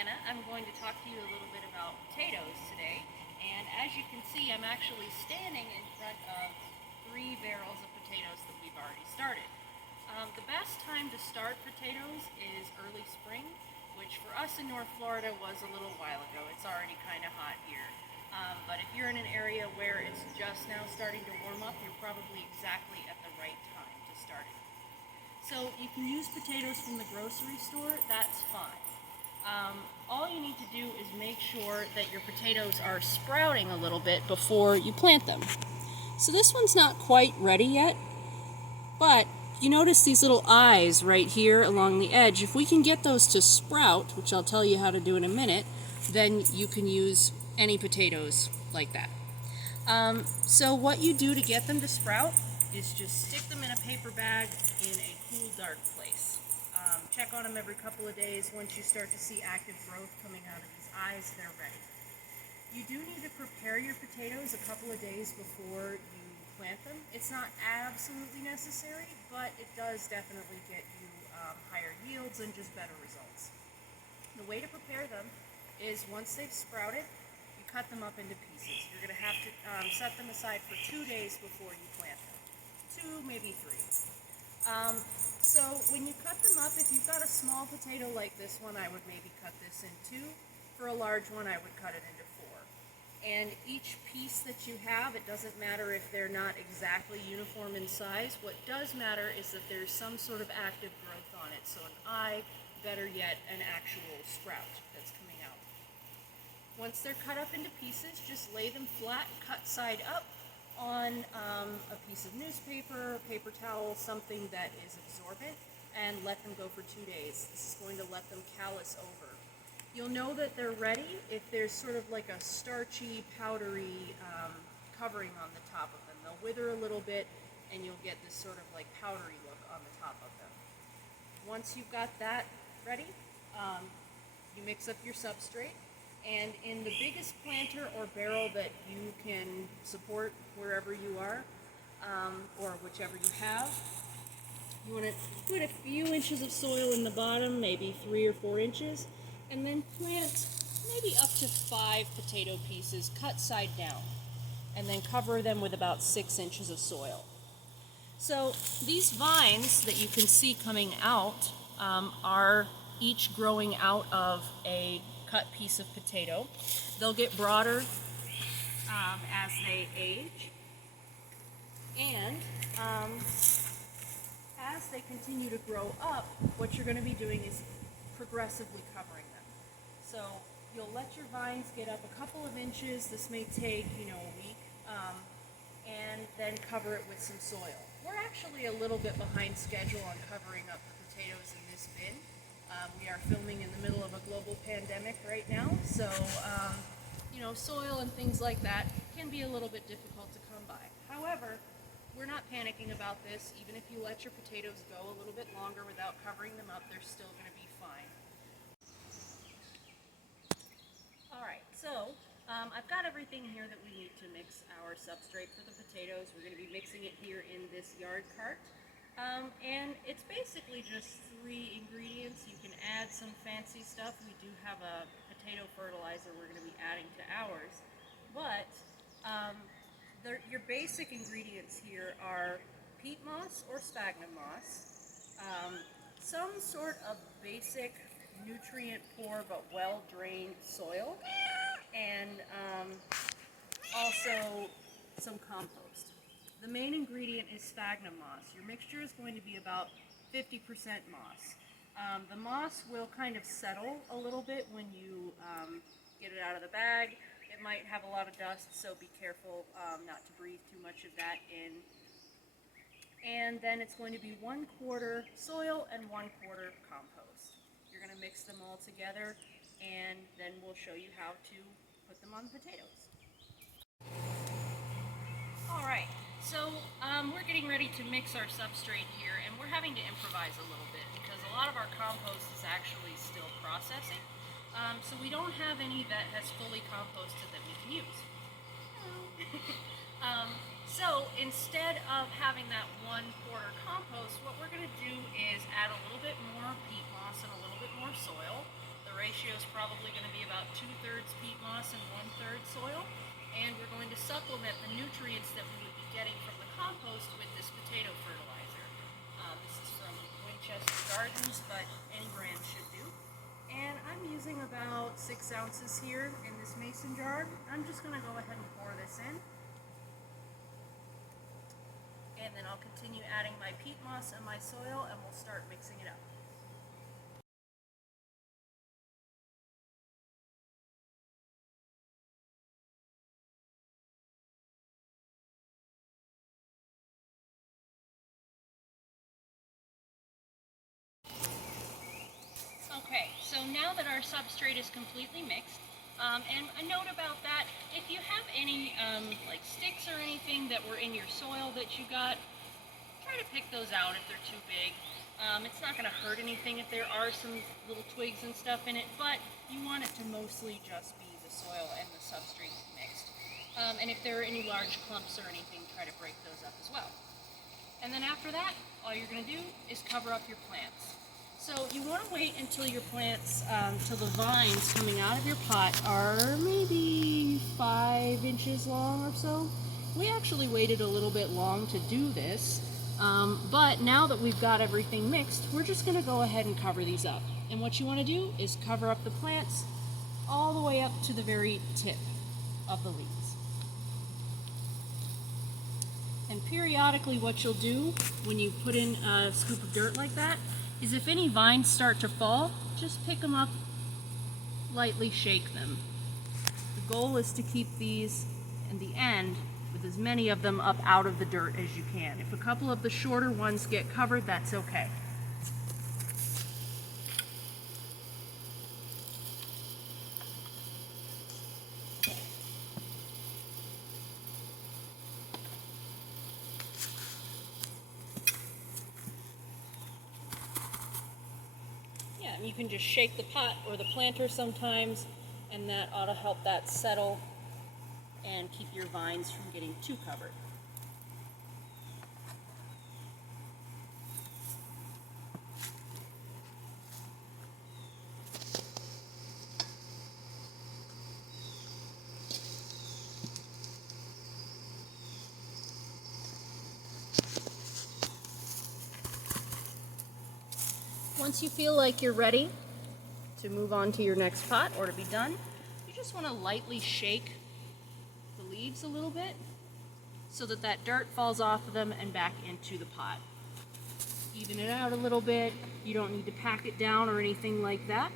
Anna. I'm going to talk to you a little bit about potatoes today. And as you can see, I'm actually standing in front of 3 barrels of potatoes that we've already started. The best time to start potatoes is early spring, which for us in North Florida was a little while ago. It's already kind of hot here. But if you're in an area where it's just now starting to warm up, you're probably exactly at the right time to start it. So you can use potatoes from the grocery store, that's fine. All you need to do is make sure that your potatoes are sprouting a little bit before you plant them. So this one's not quite ready yet, but you notice these little eyes right here along the edge. If we can get those to sprout, which I'll tell you how to do in a minute, then you can use any potatoes like that. So what you do to get them to sprout is just stick them in a paper bag in a cool, dark place. Check on them every couple of days. Once you start to see active growth coming out of these eyes, they're ready. You do need to prepare your potatoes a couple of days before you plant them. It's not absolutely necessary, but it does definitely get you higher yields and just better results. The way to prepare them is once they've sprouted, you cut them up into pieces. You're going to have to set them aside for 2 days before you plant them. 2, maybe 3. So when you cut them up, if you've got a small potato like this one, I would maybe cut this in 2. For a large one, I would cut it into 4. And each piece that you have, it doesn't matter if they're not exactly uniform in size. What does matter is that there's some sort of active growth on it. So an eye, better yet, an actual sprout that's coming out. Once they're cut up into pieces, just lay them flat, cut side up, on a piece of newspaper, paper towel, something that is absorbent, and let them go for 2 days. This is going to let them callus over. You'll know that they're ready if there's sort of like a starchy, powdery covering on the top of them. They'll wither a little bit, and you'll get this sort of like powdery look on the top of them. Once you've got that ready, you mix up your substrate. And in the biggest planter or barrel that you can support wherever you are, or whichever you have, you want to put a few inches of soil in the bottom, maybe 3 or 4 inches, and then plant maybe up to 5 potato pieces cut side down, and then cover them with about 6 inches of soil. So these vines that you can see coming out are each growing out of a cut piece of potato. They'll get broader as they age, and as they continue to grow up, what you're going to be doing is progressively covering them. So you'll let your vines get up a couple of inches. This may take a week, and then cover it with some soil. We're actually a little bit behind schedule on covering up the potatoes in this bin. We are filming in the middle of a global pandemic right now, so soil and things like that can be a little bit difficult to come by. However, we're not panicking about this. Even if you let your potatoes go a little bit longer without covering them up, they're still going to be fine. Alright, so I've got everything here that we need to mix our substrate for the potatoes. We're going to be mixing it here in this yard cart. And it's basically just 3 ingredients. You can add some fancy stuff. We do have a potato fertilizer we're going to be adding to ours. But your basic ingredients here are peat moss or sphagnum moss, some sort of basic nutrient poor but well-drained soil, and also some compost. The main ingredient is sphagnum moss. Your mixture is going to be about 50% moss. The moss will kind of settle a little bit when you get it out of the bag. It might have a lot of dust, so be careful not to breathe too much of that in. And then it's going to be 1/4 soil and 1/4 compost. You're going to mix them all together, and then we'll show you how to put them on the potatoes. Alright, so we're getting ready to mix our substrate here, and we're having to improvise a little bit because a lot of our compost is actually still processing. So we don't have any that has fully composted that we can use. So instead of having that 1/4 compost, what we're going to do is add a little bit more peat moss and a little bit more soil. The ratio is probably probably going to be about 2/3 peat moss and 1/3 soil. And we're going to supplement the nutrients that we would be getting from the compost with this potato fertilizer. This is from Winchester Gardens, but any brand should do. And I'm using about 6 ounces here in this mason jar. I'm just going to go ahead and pour this in. And then I'll continue adding my peat moss and my soil, and we'll start mixing it up. Okay, so now that our substrate is completely mixed, and a note about that, if you have any like sticks or anything that were in your soil that you got, try to pick those out if they're too big. It's not going to hurt anything if there are some little twigs and stuff in it, but you want it to mostly just be the soil and the substrate mixed. And if there are any large clumps or anything, try to break those up as well. And then after that, all you're going to do is cover up your plants. So you want to wait until your plants, till the vines coming out of your pot are maybe 5 inches long or so. We actually waited a little bit long to do this, but now that we've got everything mixed, we're just going to go ahead and cover these up. And what you want to do is cover up the plants all the way up to the very tip of the leaves. And periodically what you'll do when you put in a scoop of dirt like that is if any vines start to fall, just pick them up, lightly shake them. The goal is to keep these in the end with as many of them up out of the dirt as you can. If a couple of the shorter ones get covered, that's okay. Yeah, and you can just shake the pot or the planter sometimes, and that ought to help that settle and keep your vines from getting too covered. Once you feel like you're ready to move on to your next pot or to be done, you just want to lightly shake the leaves a little bit so that that dirt falls off of them and back into the pot. Even it out a little bit. You don't need to pack it down or anything like that.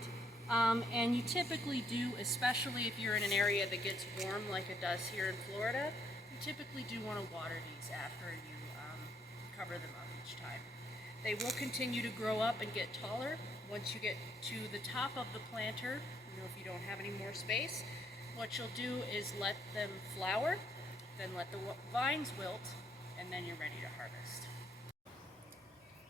And you typically do, especially if you're in an area that gets warm like it does here in Florida, you typically do want to water these after you cover them up each time. They will continue to grow up and get taller once you get to the top of the planter. If you don't have any more space, what you'll do is let them flower, then let the vines wilt, and then you're ready to harvest.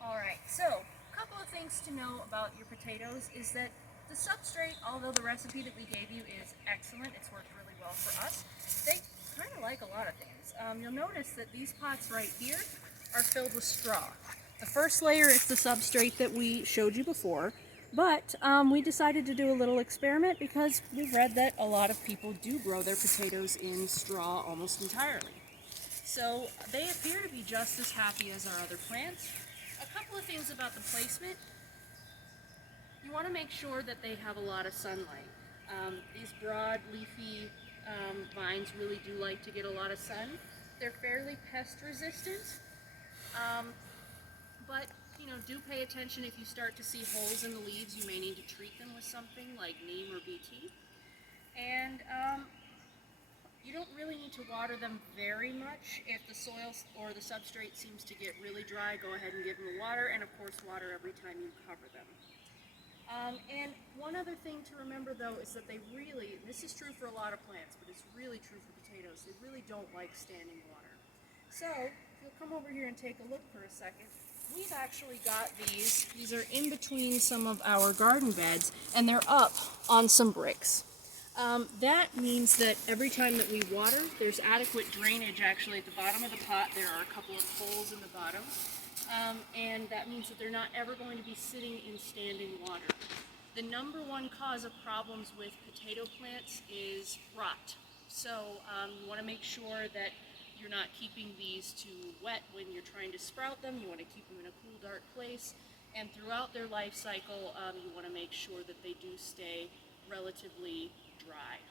Alright, so a couple of things to know about your potatoes is that the substrate, although the recipe that we gave you is excellent, it's worked really well for us, they kind of like a lot of things. You'll notice that these pots right here are filled with straw. The first layer is the substrate that we showed you before, but we decided to do a little experiment because we've read that a lot of people do grow their potatoes in straw almost entirely. So they appear to be just as happy as our other plants. A couple of things about the placement. You want to make sure that they have a lot of sunlight. These broad leafy vines really do like to get a lot of sun. They're fairly pest resistant. But, do pay attention if you start to see holes in the leaves. You may need to treat them with something like neem or BT. And you don't really need to water them very much. If the soil or the substrate seems to get really dry, go ahead and give them water, and of course water every time you cover them. And one other thing to remember though is that they really, this is true for a lot of plants, but it's really true for potatoes, they really don't like standing water. So, if you'll come over here and take a look for a second, we've actually got these are in between some of our garden beds, and they're up on some bricks. That means that every time that we water, there's adequate drainage actually at the bottom of the pot. There are a couple of holes in the bottom, and that means that they're not ever going to be sitting in standing water. The number one cause of problems with potato plants is rot. So you want to make sure that you're not keeping these too wet when you're trying to sprout them. You want to keep them in a cool, dark place. And throughout their life cycle, you want to make sure that they do stay relatively dry.